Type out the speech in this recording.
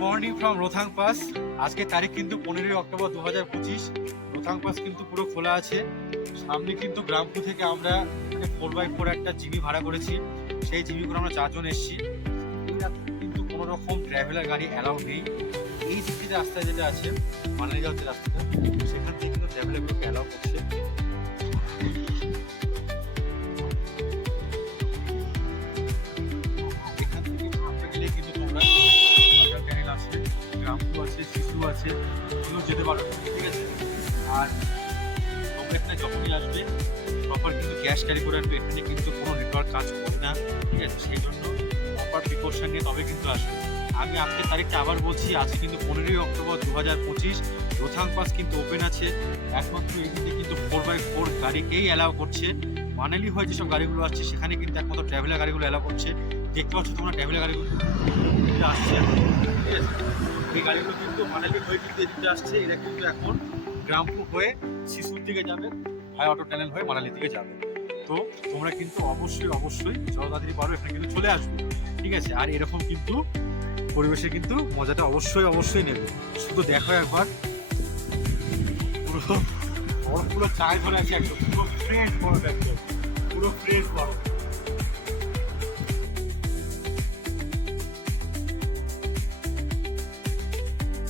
Morning from Rohtang pass. আজকে তারিখ কিন্তু 15ই অক্টোবর 2025। রোথাং পাস কিন্তু পুরো খোলা আছে। সামনে কিন্তু গ্রামপুর থেকে আমরা 4x4 একটা জিবি ভাড়া করেছি। সেই জিবি করে আমরা 4 জন এসেছি। এই রাস্তায় কিন্তু কোনো রকম ট্রাভেলার গাড়ি অ্যালাউ নেই। এই দিক থেকে রাস্তায় যেটা আছে মানালি যাওয়ার যে রাস্তাটা, সেখান থেকে কিন্তু ট্রাভেলারগুলোকে অ্যালাউ করছে। এখান থেকে সামনে গেলে কিন্তু তোমরা ওয়াটার ক্যানেল আছে, গ্রামপুর আছে, শিশু আছে, এগুলো যেতে পারো, ঠিক আছে। আর তোমরা এখানে যখনই আসবে প্রপার কিন্তু গ্যাস ক্যারি করে আসবে। এখানে কিন্তু কোনো নেটওয়ার্ক কাজ করে না, ঠিক আছে। সেই জন্য প্রপার প্রিকশন নিয়ে তবে কিন্তু আসবে। আমি আজকের তারিখটা আবার বলছি, আজকে কিন্তু 15ই অক্টোবর 2025। রোথাং পাস কিন্তু ওপেন আছে। একমাত্র এদিকে কিন্তু 4x4 গাড়িকেই অ্যালাউ করছে। মানালি হয়ে যেসব গাড়িগুলো আসছে সেখানে কিন্তু একমাত্র ট্রাভেলার গাড়িগুলো অ্যালাউ করছে। দেখতে পাচ্ছ তোমরা ট্রাভেলার গাড়িগুলো আসছে, ঠিক আছে। এই গাড়িগুলো কিন্তু মানালি হয়ে কিন্তু এদিকে আসছে। এরা কিন্তু এখন গ্রামপুর হয়ে শিশুর দিকে যাবে, ভাই অটো টানেল হয়ে মানালি দিকে যাবে। তো তোমরা কিন্তু অবশ্যই অবশ্যই যত তাড়াতাড়ি পারো এখানে কিন্তু চলে আসবে, ঠিক আছে। আর এরকম কিন্তু পরিবেশে কিন্তু মজাটা অবশ্যই অবশ্যই নেবে। শুধু দেখো একবার, পুরো বরফগুলো চায় ধরে আছে একদম, পুরো ফ্রেশ বরফ, একদম পুরো ফ্রেশ বরফ।